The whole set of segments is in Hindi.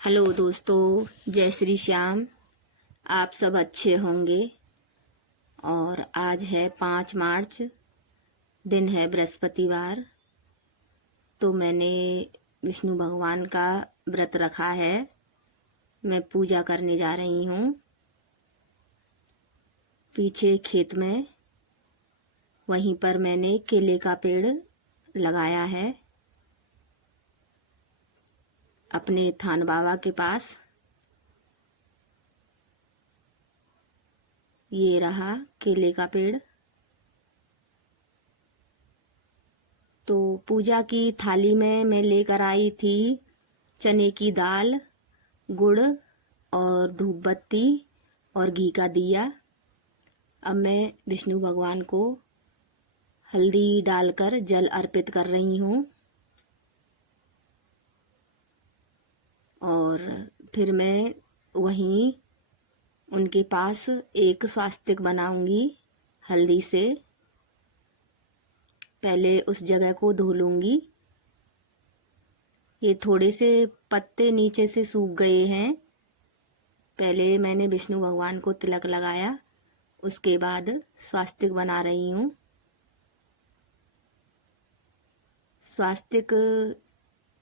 हेलो दोस्तों, जय श्री श्याम। आप सब अच्छे होंगे। और आज है 5 मार्च, दिन है बृहस्पतिवार। तो मैंने विष्णु भगवान का व्रत रखा है। मैं पूजा करने जा रही हूँ। पीछे खेत में, वहीं पर मैंने केले का पेड़ लगाया है अपने थान बाबा के पास। ये रहा केले का पेड़। तो पूजा की थाली में मैं लेकर आई थी चने की दाल, गुड़ और धूप बत्ती और घी का दिया। अब मैं विष्णु भगवान को हल्दी डालकर जल अर्पित कर रही हूँ। और फिर मैं वहीं उनके पास एक स्वास्तिक बनाऊंगी हल्दी से। पहले उस जगह को धो लूंगी। ये थोड़े से पत्ते नीचे से सूख गए हैं। पहले मैंने विष्णु भगवान को तिलक लगाया, उसके बाद स्वास्तिक बना रही हूँ। स्वास्तिक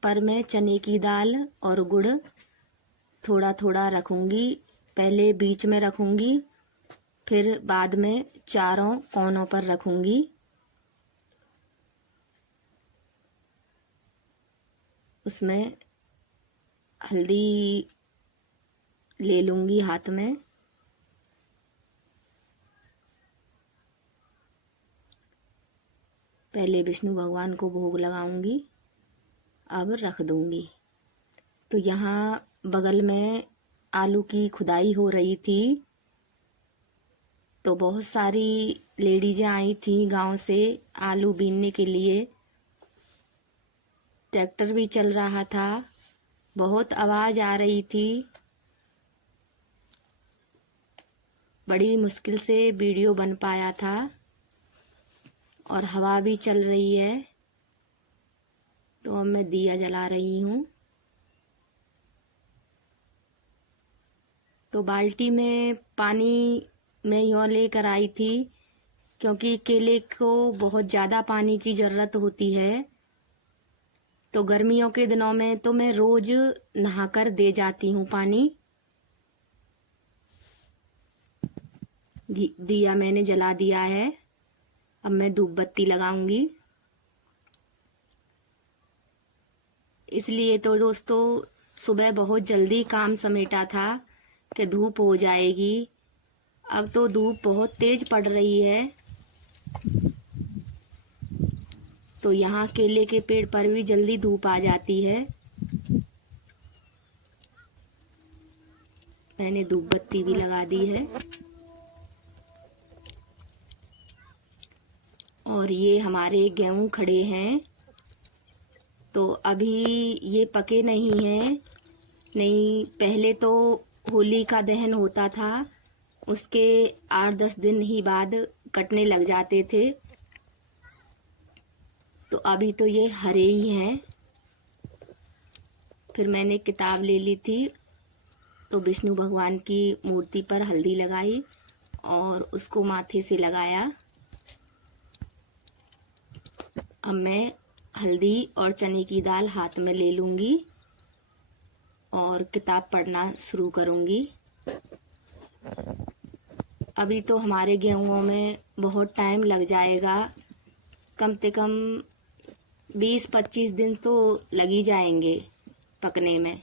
पर मैं चने की दाल और गुड़ थोड़ा थोड़ा रखूंगी। पहले बीच में रखूंगी, फिर बाद में चारों कोनों पर रखूंगी। उसमें हल्दी ले लूंगी हाथ में। पहले विष्णु भगवान को भोग लगाऊंगी, अब रख दूंगी। तो यहाँ बगल में आलू की खुदाई हो रही थी। तो बहुत सारी लेडीजें आई थी गांव से आलू बीनने के लिए। ट्रैक्टर भी चल रहा था, बहुत आवाज आ रही थी। बड़ी मुश्किल से वीडियो बन पाया था और हवा भी चल रही है। तो अब मैं दिया जला रही हूँ। तो बाल्टी में पानी मैं यूँ लेकर आई थी क्योंकि केले को बहुत ज़्यादा पानी की ज़रूरत होती है। तो गर्मियों के दिनों में तो मैं रोज नहाकर दे जाती हूँ पानी। दिया मैंने जला दिया है। अब मैं धूप बत्ती लगाऊंगी। इसलिए तो दोस्तों सुबह बहुत जल्दी काम समेटा था कि धूप हो जाएगी। अब तो धूप बहुत तेज पड़ रही है। तो यहाँ केले के पेड़ पर भी जल्दी धूप आ जाती है। मैंने धूप बत्ती भी लगा दी है। और ये हमारे गेहूं खड़े हैं। तो अभी ये पके नहीं हैं। नहीं, पहले तो होली का दहन होता था, उसके 8-10 दिन ही बाद कटने लग जाते थे। तो अभी तो ये हरे ही हैं। फिर मैंने किताब ले ली थी, तो विष्णु भगवान की मूर्ति पर हल्दी लगाई और उसको माथे से लगाया। अब मैं हल्दी और चने की दाल हाथ में ले लूंगी और किताब पढ़ना शुरू करूंगी। अभी तो हमारे गेहूं में बहुत टाइम लग जाएगा। कम से कम 20-25 दिन तो लग ही जाएंगे पकने में।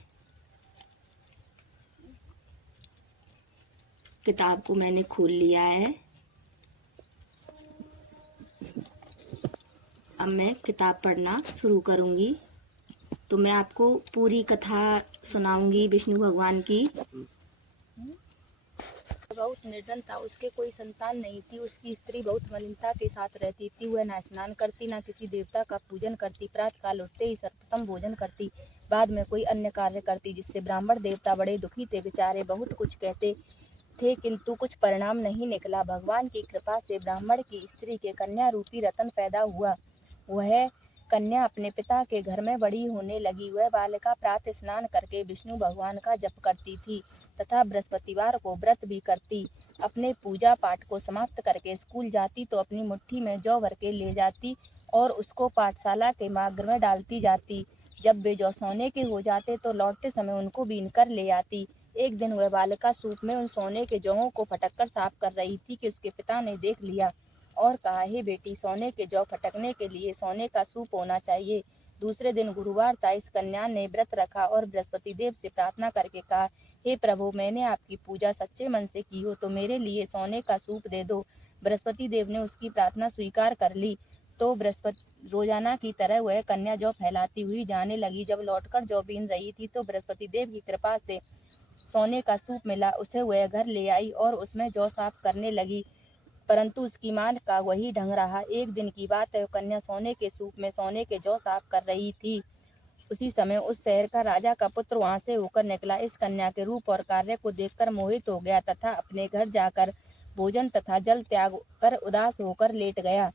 किताब को मैंने खोल लिया है। अब मैं किताब पढ़ना शुरू करूंगी। तो मैं आपको पूरी कथा सुनाऊंगी विष्णु भगवान की। बहुत निर्धन था, उसके कोई संतान नहीं थी। उसकी स्त्री बहुत मलिनता के साथ रहती थी। वह न स्नान करती, न किसी देवता का पूजन करती। प्रातः काल उठते ही सर्वप्रथम भोजन करती, बाद में कोई अन्य कार्य करती। जिससे ब्राह्मण देवता बड़े दुखी थे। बेचारे बहुत कुछ कहते थे किंतु कुछ परिणाम नहीं निकला। भगवान की कृपा से ब्राह्मण की स्त्री के कन्या रूपी रतन पैदा हुआ। वह कन्या अपने पिता के घर में बड़ी होने लगी। वह बालिका प्रातः स्नान करके विष्णु भगवान का जप करती थी तथा बृहस्पतिवार को व्रत भी करती। अपने पूजा पाठ को समाप्त करके स्कूल जाती तो अपनी मुट्ठी में जौ भर के ले जाती और उसको पाठशाला के मार्ग में डालती जाती। जब वे जौ सोने के हो जाते तो लौटते समय उनको बीन कर ले आती। एक दिन वह बालिका सूप में उन सोने के जौओं को फटक कर साफ कर रही थी कि उसके पिता ने देख लिया और कहा, हे बेटी, सोने के जौ फटकने के लिए सोने का सूप होना चाहिए। दूसरे दिन गुरुवार था। इस कन्या ने व्रत रखा और बृहस्पति देव से प्रार्थना करके कहा, हे प्रभु, मैंने आपकी पूजा सच्चे मन से की हो तो मेरे लिए सोने का सूप दे दो। बृहस्पति देव ने उसकी प्रार्थना स्वीकार कर ली। तो बृहस्पति रोजाना की तरह वह कन्या जौ फैलाती हुई जाने लगी। जब लौटकर जौ बीन रही थी तो बृहस्पति देव की कृपा से सोने का सूप मिला। उसे वह घर ले आई और उसमें जौ साफ करने लगी, परंतु उसकी मां का वही ढंग रहा। एक दिन की बात है, कन्या सोने के सूप में सोने के जौ साफ कर रही थी। उसी समय उस शहर का राजा का पुत्र वहां से होकर निकला। इस कन्या के रूप और कार्य को देखकर मोहित हो गया तथा अपने घर जाकर भोजन तथा जल त्याग कर उदास होकर लेट गया।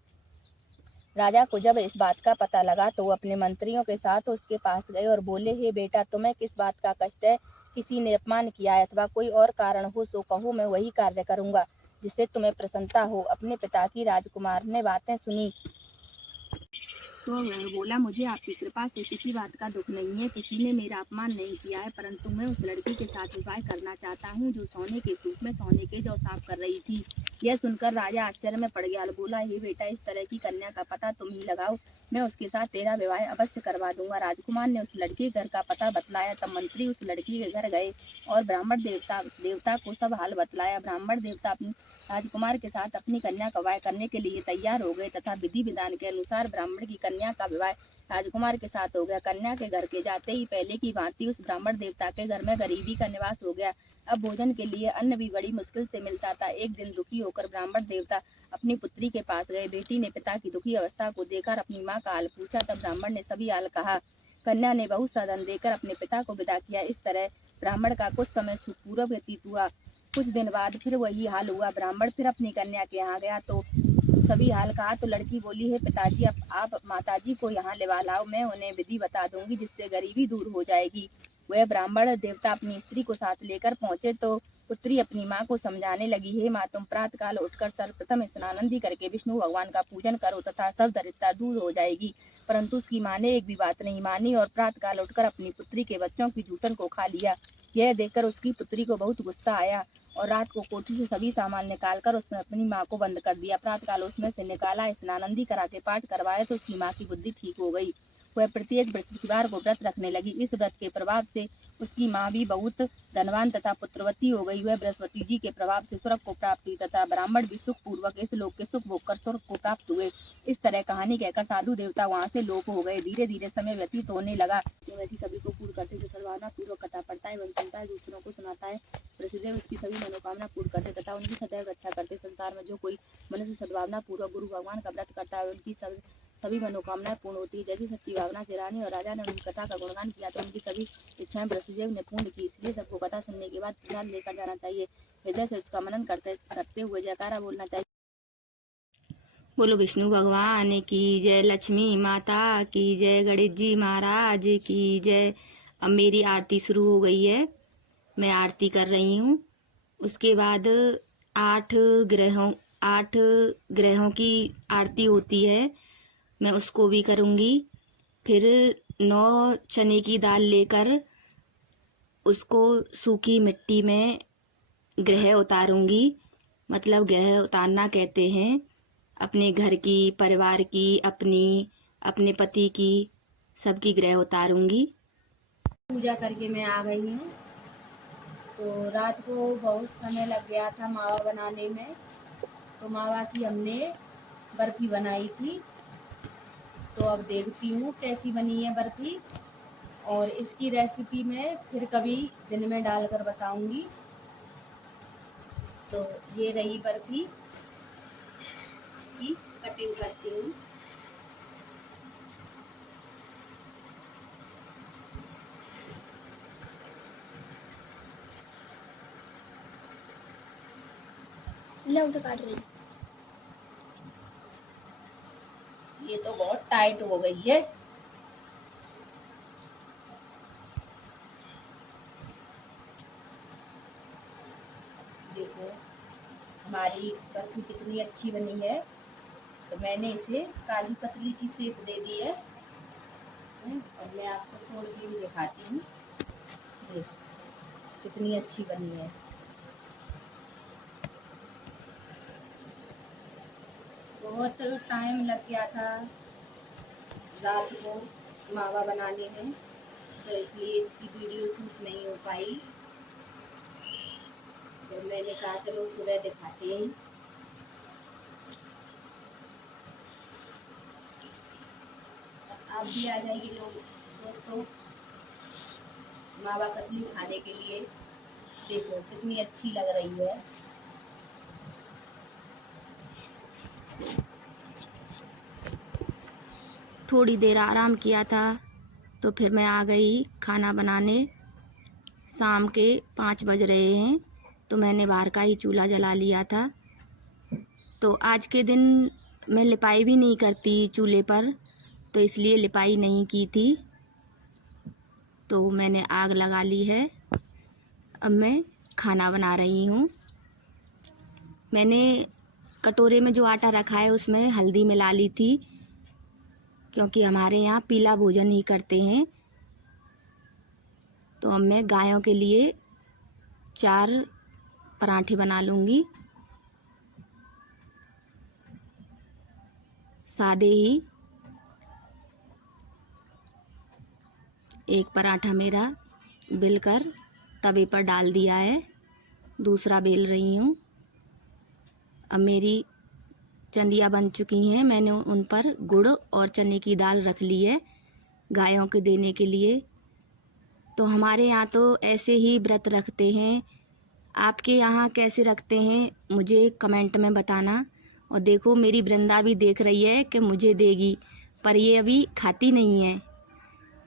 राजा को जब इस बात का पता लगा तो वो अपने मंत्रियों के साथ उसके पास गए और बोले, हे बेटा, तुम्हें किस बात का कष्ट है? किसी ने अपमान किया है अथवा कोई और कारण हो सो कहो, मैं वही कार्य करूंगा जिससे तुम्हें प्रसन्नता हो। अपने पिता की राजकुमार ने बातें सुनी तो वह बोला, मुझे आपकी कृपा से किसी बात का दुख नहीं है। किसी ने मेरा अपमान नहीं किया है, परंतु मैं उस लड़की के साथ विवाह करना चाहता हूँ जो सोने के सूप में सोने के जौ साफ कर रही थी। यह सुनकर राजा आश्चर्य में पड़ गया। बोला, हे बेटा, इस तरह की कन्या का पता तुम ही लगाओ, मैं उसके साथ तेरा विवाह अवश्य करवा दूंगा। राजकुमार ने उस लड़के के घर का पता बतलाया। तब मंत्री उस लड़की के घर गए और ब्राह्मण देवता को सब हाल बतलाया। ब्राह्मण देवता अपने राजकुमार के साथ अपनी कन्या का विवाह करने के लिए तैयार हो गए तथा विधि विधान के अनुसार ब्राह्मण की कन्या का विवाह राजकुमार के साथ हो गया। कन्या के घर के जाते ही पहले की भांति उस ब्राह्मण देवता के घर में गरीबी का निवास हो गया। अब भोजन के लिए अन्न भी बड़ी मुश्किल से मिलता था। एक दिन दुखी होकर ब्राह्मण देवता अपनी पुत्री के पास गए। बेटी ने पिता की दुखी अवस्था को देखकर अपनी माँ का हाल पूछा। तब ब्राह्मण ने सभी हाल कहा। कन्या ने बहुत सा धन देकर अपने पिता को विदा किया। इस तरह ब्राह्मण का कुछ समय सुखपूर्वक व्यतीत हुआ। कुछ दिन बाद फिर वही हाल हुआ। ब्राह्मण फिर अपनी कन्या के यहाँ गया तो सभी हाल कहा। तो लड़की बोली, हे पिताजी, आप माताजी को यहाँ लेवा लाओ, मैं उन्हें विधि बता दूंगी जिससे गरीबी दूर हो जाएगी। वह ब्राह्मण देवता अपनी स्त्री को साथ लेकर पहुंचे तो पुत्री अपनी माँ को समझाने लगी, हे माँ, तुम प्रातः काल उठकर सर्वप्रथम स्नानादि करके विष्णु भगवान का पूजन करो तथा सब दरिद्रता दूर हो जाएगी। परंतु उसकी माँ ने एक भी बात नहीं मानी और प्रातः काल उठकर अपनी पुत्री के बच्चों की जूठन को खा लिया। यह देखकर उसकी पुत्री को बहुत गुस्सा आया और रात को कोठी से सभी सामान निकालकर उसने अपनी माँ को बंद कर दिया। प्रातःकाल उसमें से निकाला, स्नानादि करा के पाठ करवाया तो उसकी माँ की बुद्धि ठीक हो गई। वह प्रत्येक बृहस्पतिवार को व्रत रखने लगी। इस व्रत के प्रभाव से उसकी माँ भी बहुत धनवान तथा पुत्रवती हो गई। वह बृहस्पति जी के प्रभाव से स्वर्ग को प्राप्त हुई तथा ब्राह्मण भी सुख पूर्वक इस लोक के सुख भोग कर स्वर्ग को प्राप्त हुए। इस तरह कहानी कहकर साधु देवता वहाँ से लोप हो गए। धीरे धीरे समय व्यतीत होने लगा। वैसी सभी को पूर्ण करते जो सद्भावना पूर्वक कथा पढ़ता है एवं सुनता है, दूसरों को सुनाता है, प्रसिद्ध उसकी सभी मनोकामना पूर्ण करते तथा उनकी सदैव रक्षा करते। संसार में जो कोई मनुष्य सद्भावना पूर्वक गुरु भगवान का व्रत करता है उनकी सभी मनोकामनाएं पूर्ण होती है। जैसी सच्ची भावना से रानी और राजा ने उनकी कथा का गुणगान किया तो उनकी सभी इच्छाएं बृहस्पतिदेव ने पूर्ण की। इसलिए सबको कथा सुनने के बाद प्रसाद लेकर जाना चाहिए। हृदय से उसका मनन करते हुए जयकारा बोलना चाहिए। बोलो विष्णु भगवान की जय, लक्ष्मी माता की जय, गणेश जी महाराज की जय। अब मेरी आरती शुरू हो गई है, मैं आरती कर रही हूँ। उसके बाद 8 ग्रहों की आरती होती है, मैं उसको भी करूँगी। फिर 9 चने की दाल लेकर उसको सूखी मिट्टी में ग्रह उतारूँगी। मतलब ग्रह उतारना कहते हैं अपने घर की, परिवार की, अपने पति की, सबकी ग्रह उतारूँगी। पूजा करके मैं आ गई हूँ। तो रात को बहुत समय लग गया था मावा बनाने में, तो मावा की हमने बर्फी बनाई थी। तो अब देखती हूँ कैसी बनी है बर्फी, और इसकी रेसिपी मैं फिर कभी दिन में डालकर बताऊंगी। तो ये रही बर्फी, इसकी कटिंग करती हूँ। ले तो काट रही, ये तो बहुत टाइट हो गई है। देखो हमारी बर्फी कितनी अच्छी बनी है। तो मैंने इसे काजू कतली की शेप दे दी है। और मैं आपको तोड़ के भी दिखाती हूँ। देखो कितनी अच्छी बनी है। बहुत टाइम लग गया था रात को मावा बनाने में, तो इसलिए इसकी वीडियो शूट नहीं हो पाई। तो मैंने कहा चलो सुबह दिखाते हैं। आप भी आ जाइए लोग दोस्तों मावा कतली खाने के लिए। देखो कितनी अच्छी लग रही है। थोड़ी देर आराम किया था तो फिर मैं आ गई खाना बनाने। शाम के 5 बज रहे हैं तो मैंने बाहर का ही चूल्हा जला लिया था। तो आज के दिन मैं लिपाई भी नहीं करती चूल्हे पर, तो इसलिए लिपाई नहीं की थी। तो मैंने आग लगा ली है। अब मैं खाना बना रही हूँ। मैंने कटोरे में जो आटा रखा है उसमें हल्दी मिला ली थी, क्योंकि हमारे यहाँ पीला भोजन ही करते हैं। तो अब मैं गायों के लिए 4 पराठे बना लूँगी, सादे ही। एक पराठा मेरा बेलकर तवे पर डाल दिया है, दूसरा बेल रही हूँ। अब मेरी चंदियाँ बन चुकी हैं। मैंने उन पर गुड़ और चने की दाल रख ली है गायों के देने के लिए। तो हमारे यहाँ तो ऐसे ही व्रत रखते हैं। आपके यहाँ कैसे रखते हैं मुझे कमेंट में बताना। और देखो मेरी वृंदा भी देख रही है कि मुझे देगी, पर ये अभी खाती नहीं है।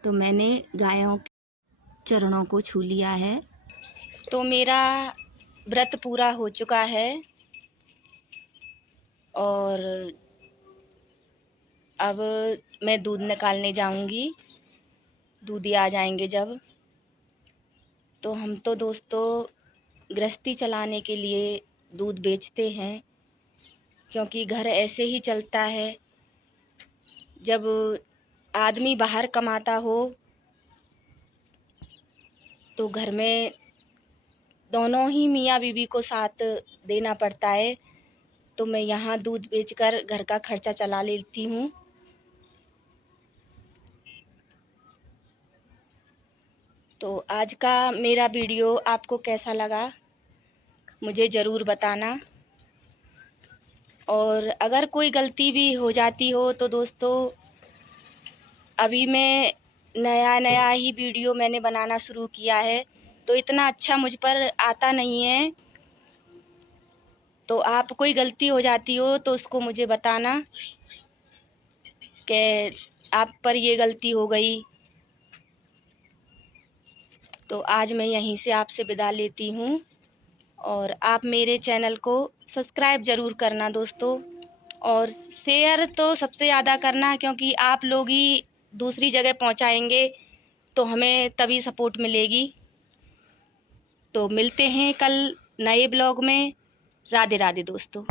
तो मैंने गायों के चरणों को छू लिया है। तो मेरा व्रत पूरा हो चुका है और अब मैं दूध निकालने जाऊंगी। दूधी आ जाएंगे जब। तो हम तो दोस्तों गृहस्थी चलाने के लिए दूध बेचते हैं, क्योंकि घर ऐसे ही चलता है। जब आदमी बाहर कमाता हो तो घर में दोनों ही मियाँ बीवी को साथ देना पड़ता है। तो मैं यहाँ दूध बेचकर घर का खर्चा चला लेती हूँ। तो आज का मेरा वीडियो आपको कैसा लगा मुझे ज़रूर बताना। और अगर कोई गलती भी हो जाती हो तो दोस्तों अभी मैं नया ही वीडियो मैंने बनाना शुरू किया है, तो इतना अच्छा मुझ पर आता नहीं है। तो आप कोई गलती हो जाती हो तो उसको मुझे बताना कि आप पर ये गलती हो गई। तो आज मैं यहीं से आपसे विदा लेती हूँ। और आप मेरे चैनल को सब्सक्राइब ज़रूर करना दोस्तों, और शेयर तो सबसे ज़्यादा करना, क्योंकि आप लोग ही दूसरी जगह पहुँचाएंगे तो हमें तभी सपोर्ट मिलेगी। तो मिलते हैं कल नए ब्लॉग में। राधे राधे दोस्तों।